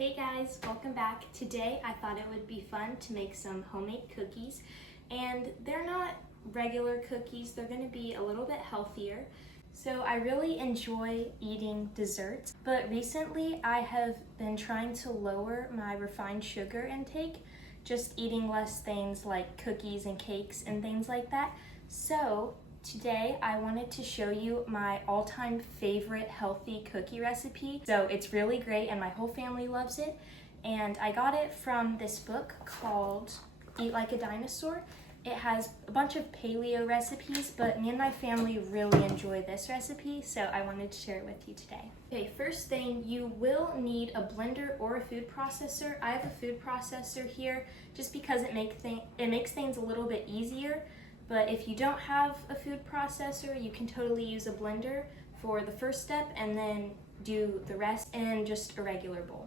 Hey guys, welcome back. Today I thought it would be fun to make some homemade cookies, and they're not regular cookies, they're going to be a little bit healthier. So I really enjoy eating desserts, but recently I have been trying to lower my refined sugar intake, just eating less things like cookies and cakes and things like that. So today I wanted to show you my all-time favorite healthy cookie recipe. So it's really great and my whole family loves it. And I got it from this book called Eat Like a Dinosaur. It has a bunch of paleo recipes, but me and my family really enjoy this recipe, so I wanted to share it with you today. Okay, first thing, you will need a blender or a food processor. I have a food processor here just because it makes things a little bit easier. But if you don't have a food processor, you can totally use a blender for the first step and then do the rest in just a regular bowl.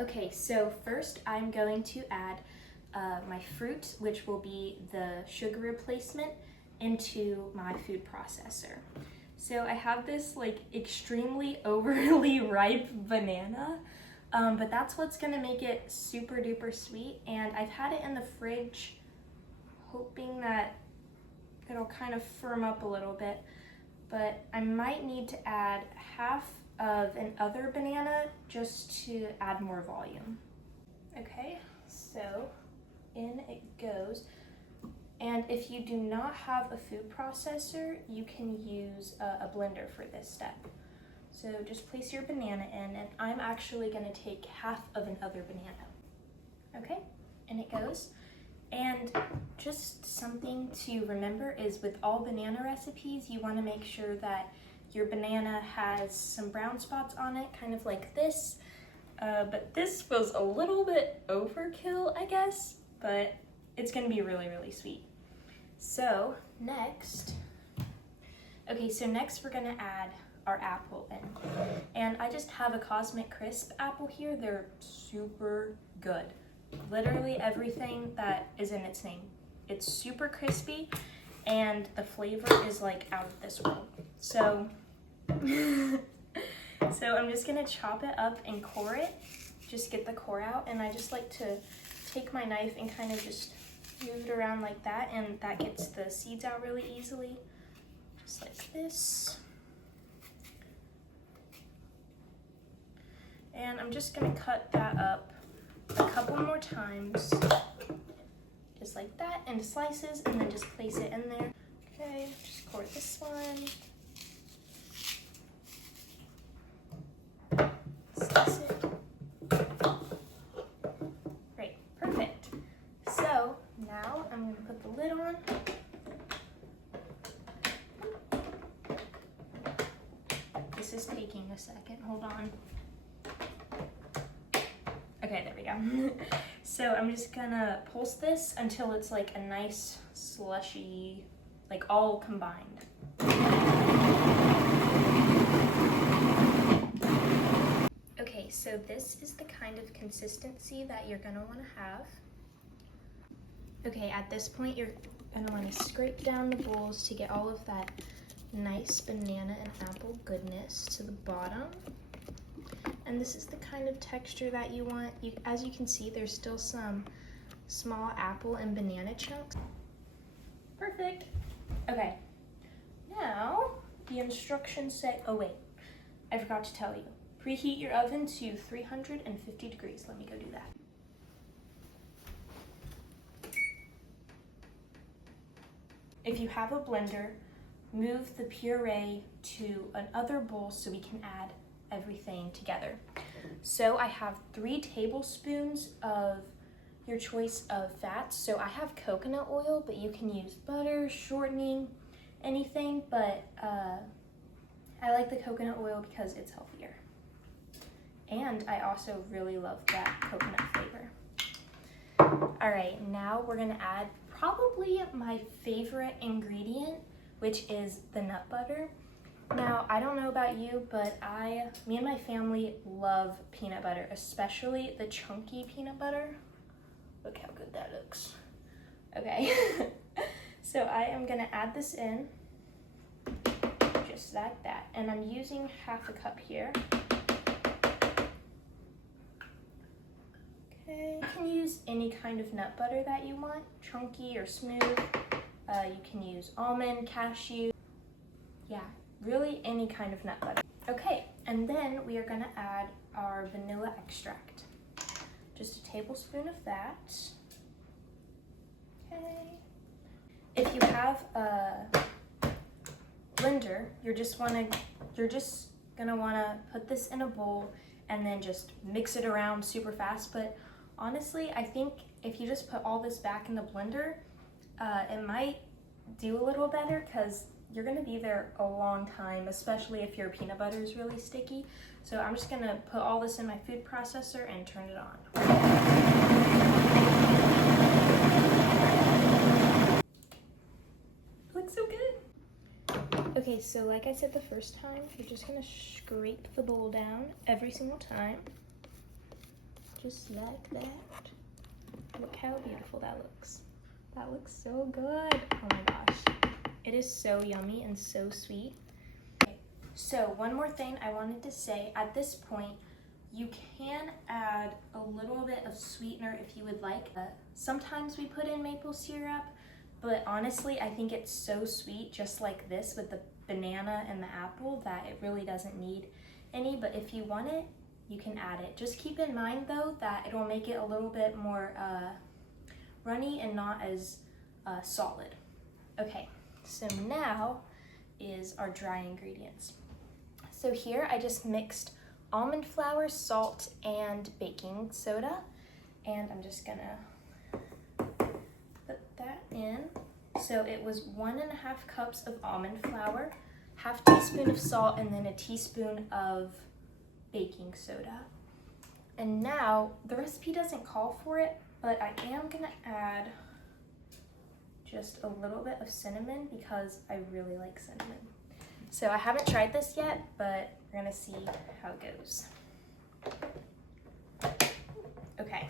Okay, so first I'm going to add my fruit, which will be the sugar replacement, into my food processor. So I have this like extremely overly ripe banana, but that's what's gonna make it super duper sweet. And I've had it in the fridge hoping that it'll kind of firm up a little bit, but I might need to add half of an other banana just to add more volume. Okay, so in it goes. And if you do not have a food processor, you can use a blender for this step. So just place your banana in, and I'm actually gonna take half of an other banana. Okay, in it goes. And just something to remember is with all banana recipes, you want to make sure that your banana has some brown spots on it, kind of like this. But this was a little bit overkill, I guess, but it's going to be really, really sweet. So next we're going to add our apple in. And I just have a Cosmic Crisp apple here. They're super good. Literally everything that is in its name. It's super crispy and the flavor is like out of this world. So I'm just gonna chop it up and core it. Just get the core out, and I just like to take my knife and kind of just move it around like that, and that gets the seeds out really easily. Just like this. And I'm just gonna cut that up a couple more times, just like that, into slices, and then just place it in there. Okay, just core this one. Slice it. Great, perfect. So now I'm going to put the lid on. This is taking a second, hold on. Okay, there we go. So I'm just gonna pulse this until it's like a nice slushy, like all combined. Okay, so this is the kind of consistency that you're gonna wanna have. Okay, at this point you're gonna wanna scrape down the bowls to get all of that nice banana and apple goodness to the bottom. And this is the kind of texture that you want. As you can see, there's still some small apple and banana chunks. Perfect. Okay, now the instructions say, oh wait, I forgot to tell you. Preheat your oven to 350 degrees. Let me go do that. If you have a blender, move the puree to another bowl so we can add everything together. So I have 3 tablespoons of your choice of fats. So I have coconut oil, but you can use butter, shortening, anything, but I like the coconut oil because it's healthier. And I also really love that coconut flavor. All right, now we're gonna add probably my favorite ingredient, which is the nut butter. Now, I don't know about you, but me and my family love peanut butter, especially the chunky peanut butter. Look how good that looks. Okay, so I am gonna add this in, just like that. And I'm using half a cup here. use any kind of nut butter that you want, chunky or smooth. You can use almond, cashew, yeah, really any kind of nut butter. Okay, and then we are gonna add our vanilla extract. Just a tablespoon of that. Okay. If you have a blender, you're just gonna wanna put this in a bowl and then just mix it around super fast. But honestly, I think if you just put all this back in the blender, it might do a little better because you're gonna be there a long time, especially if your peanut butter is really sticky. So I'm just gonna put all this in my food processor and turn it on. Looks so good. Okay, so like I said the first time, you're just gonna scrape the bowl down every single time. Just like that. Look how beautiful that looks. That looks so good. Oh my gosh. It is so yummy and so sweet. Okay, so one more thing I wanted to say. At this point, you can add a little bit of sweetener if you would like. Sometimes we put in maple syrup, but honestly, I think it's so sweet just like this with the banana and the apple that it really doesn't need any. But if you want it, you can add it. Just keep in mind though that it'll make it a little bit more runny and not as solid. Okay, so now is our dry ingredients. So here I just mixed almond flour, salt, and baking soda, and I'm just gonna put that in. So it was 1.5 cups of almond flour, half teaspoon of salt, and then a teaspoon of baking soda. And now the recipe doesn't call for it, but I am gonna add just a little bit of cinnamon because I really like cinnamon. So I haven't tried this yet, but we're gonna see how it goes. Okay.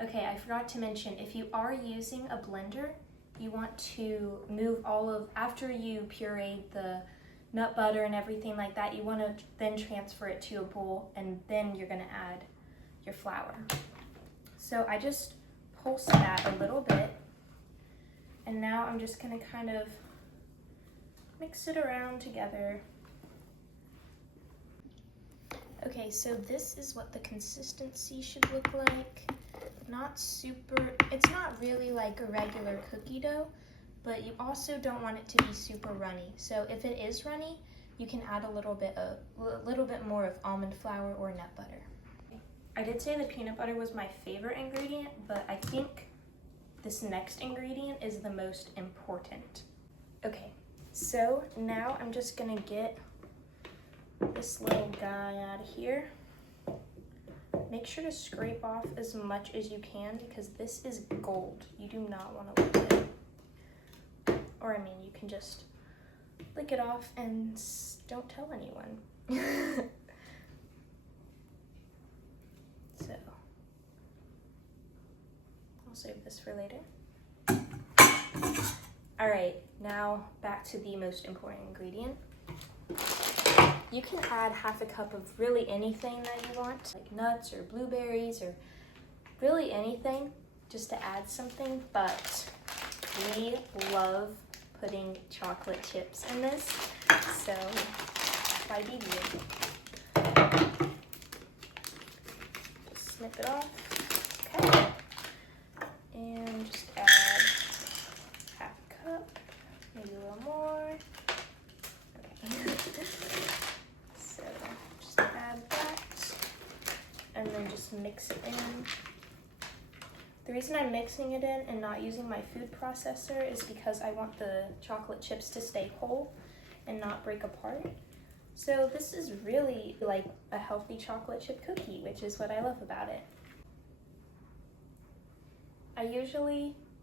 Okay, I forgot to mention, if you are using a blender, you want to move after you pureed the nut butter and everything like that, you want to then transfer it to a bowl, and then you're going to add your flour. So I just pulsed that a little bit, and now I'm just going to kind of mix it around together. Okay, so this is what the consistency should look like. It's not really like a regular cookie dough, but you also don't want it to be super runny. So if it is runny, you can add a little bit more of almond flour or nut butter. I did say the peanut butter was my favorite ingredient, but I think this next ingredient is the most important. Okay, so now I'm just gonna get this little guy out of here. Make sure to scrape off as much as you can because this is gold. You do not want to lick it. Or I mean, you can just lick it off and don't tell anyone. So, I'll save this for later. All right, now back to the most important ingredient. You can add 1/2 cup of really anything that you want, like nuts or blueberries or really anything, just to add something, but we love putting chocolate chips in this, so why deviate? Just snip it off, okay, and just add 1/2 cup, maybe a little more. Okay. So just add that, and then just mix it in. The reason I'm mixing it in and not using my food processor is because I want the chocolate chips to stay whole and not break apart. So this is really like a healthy chocolate chip cookie, which is what I love about it.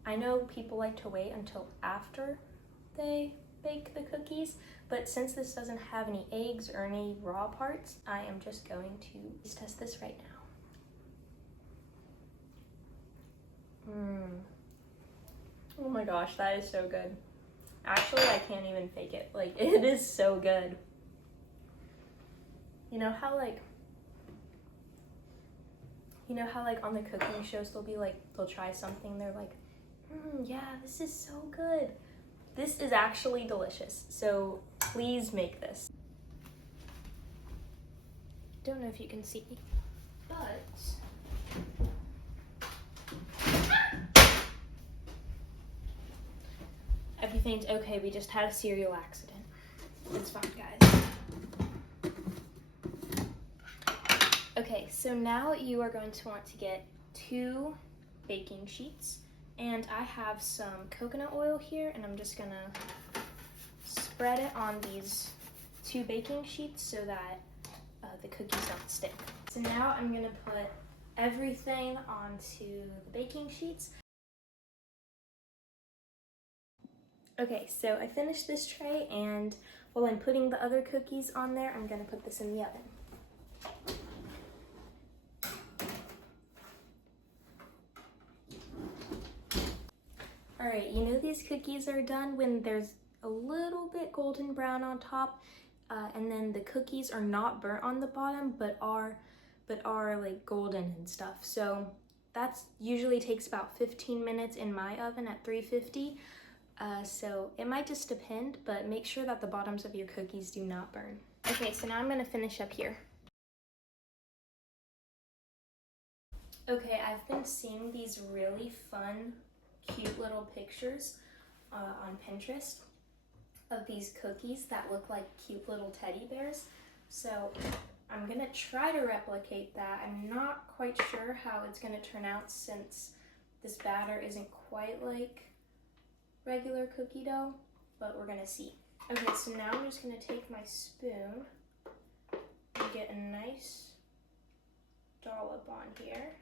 I know people like to wait until after they bake the cookies, but since this doesn't have any eggs or any raw parts, I am just going to test this right now. Oh my gosh, that is so good. Actually, I can't even fake it. Like, it is so good. You know how like on the cooking shows they'll try something, they're like, yeah, this is so good. This is actually delicious. So please make this. Don't know if you can see, but everything's okay. We just had a cereal accident. It's fine, guys. Okay, so now you are going to want to get 2 baking sheets, and I have some coconut oil here, and I'm just gonna spread it on these 2 baking sheets so that the cookies don't stick. So now I'm gonna put everything onto the baking sheets. Okay, so I finished this tray, and while I'm putting the other cookies on there, I'm gonna put this in the oven. All right, you know these cookies are done when there's a little bit golden brown on top, and then the cookies are not burnt on the bottom, but are like golden and stuff. So that's usually takes about 15 minutes in my oven at 350. So it might just depend, but make sure that the bottoms of your cookies do not burn. Okay, so now I'm gonna finish up here. Okay, I've been seeing these really fun, cute little pictures on Pinterest of these cookies that look like cute little teddy bears. So I'm gonna try to replicate that. I'm not quite sure how it's gonna turn out since this batter isn't quite like regular cookie dough, but we're gonna see. Okay, so now I'm just gonna take my spoon and get a nice dollop on here,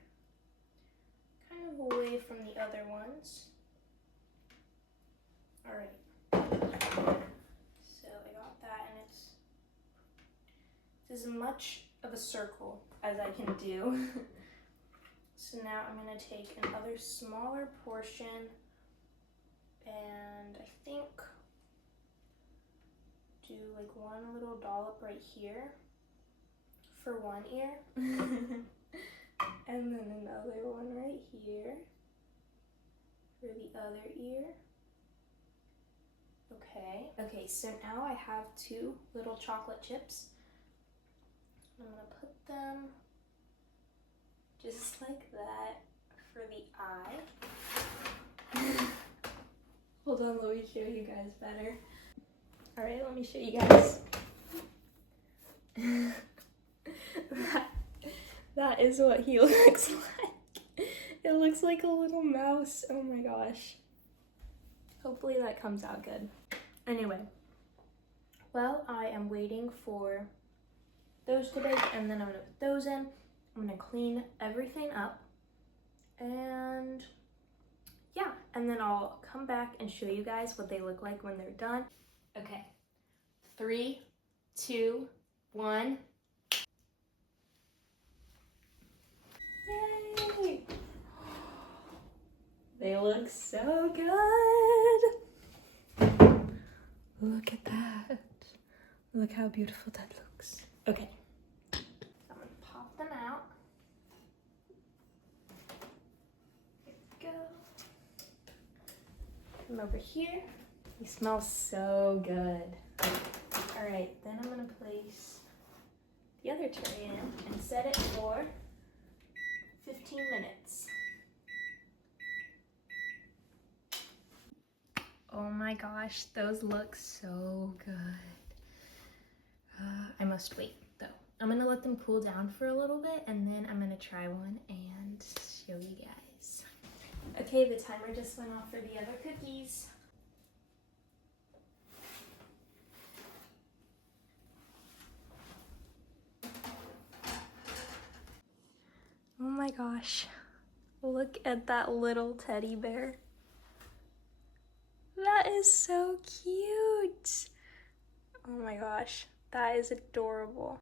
kind of away from the other ones. All right, so I got that, and it's as much of a circle as I can do. So now I'm gonna take another smaller portion, and I think do like one little dollop right here for one ear. And then another one right here for the other ear. Okay, so now I have 2 little chocolate chips. I'm gonna put them just like that for the eye. Hold on, let me show you guys better. All right, let me show you guys. That is what he looks like. It looks like a little mouse. Oh my gosh. Hopefully that comes out good. Anyway, well, I am waiting for those to bake, and then I'm gonna put those in. I'm gonna clean everything up, and yeah, and then I'll come back and show you guys what they look like when they're done. Okay, 3, 2, 1. Yay! They look so good. Look at that. Look how beautiful that looks. Okay, I'm gonna pop them out. Here we go. Come over here. They smell so good. All right, then I'm gonna place the other tray in and set it for 15 minutes. Oh my gosh, those look so good. I must wait though. I'm gonna let them cool down for a little bit, and then I'm gonna try one and show you guys. Okay, the timer just went off for the other cookies. Oh my gosh, look at that little teddy bear. That is so cute. Oh my gosh, that is adorable.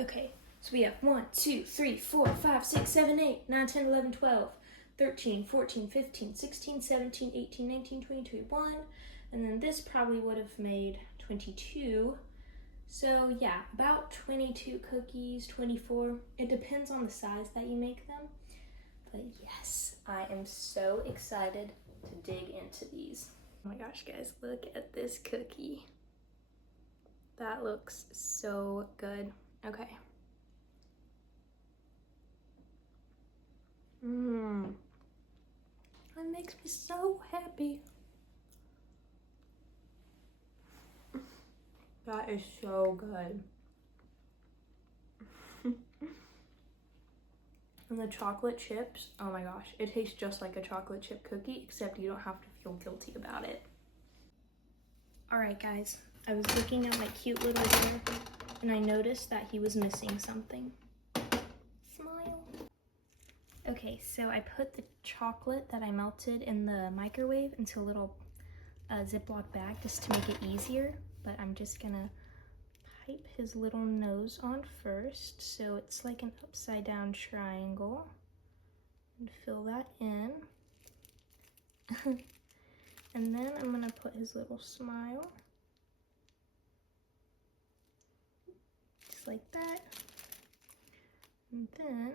Okay, so we have 1, 2, 3, 4, 5, 6, 7, 8, 9, 10, 11, 12, 13, 14, 15, 16, 17, 18, 19, 20, 21, And then this probably would have made 22. So yeah, about 22 cookies, 24. It depends on the size that you make them. But yes, I am so excited to dig into these. Oh my gosh, guys, look at this cookie. That looks so good. Okay. That makes me so happy. That is so good. And the chocolate chips, oh my gosh, it tastes just like a chocolate chip cookie, except you don't have to feel guilty about it. All right, guys, I was looking at my cute little bear, and I noticed that he was missing something. Smile. Okay, so I put the chocolate that I melted in the microwave into a little Ziploc bag just to make it easier, but I'm just gonna pipe his little nose on first, so it's like an upside down triangle, and fill that in. And then I'm gonna put his little smile, just like that. And then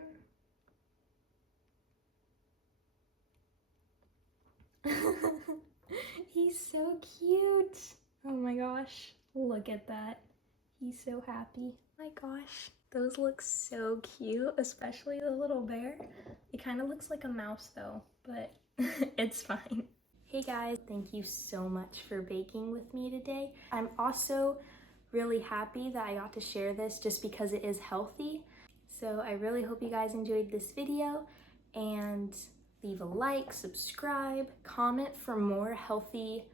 he's so cute. Oh my gosh, look at that. He's so happy. My gosh, those look so cute, especially the little bear. It kind of looks like a mouse though, but it's fine. Hey guys, thank you so much for baking with me today. I'm also really happy that I got to share this just because it is healthy. So I really hope you guys enjoyed this video, and leave a like, subscribe, comment for more healthy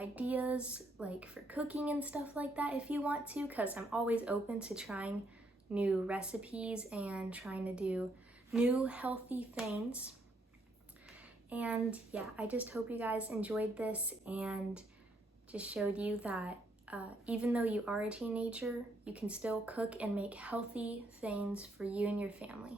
ideas like for cooking and stuff like that if you want to, because I'm always open to trying new recipes and trying to do new healthy things. And yeah, I just hope you guys enjoyed this and just showed you that even though you are a teenager, you can still cook and make healthy things for you and your family.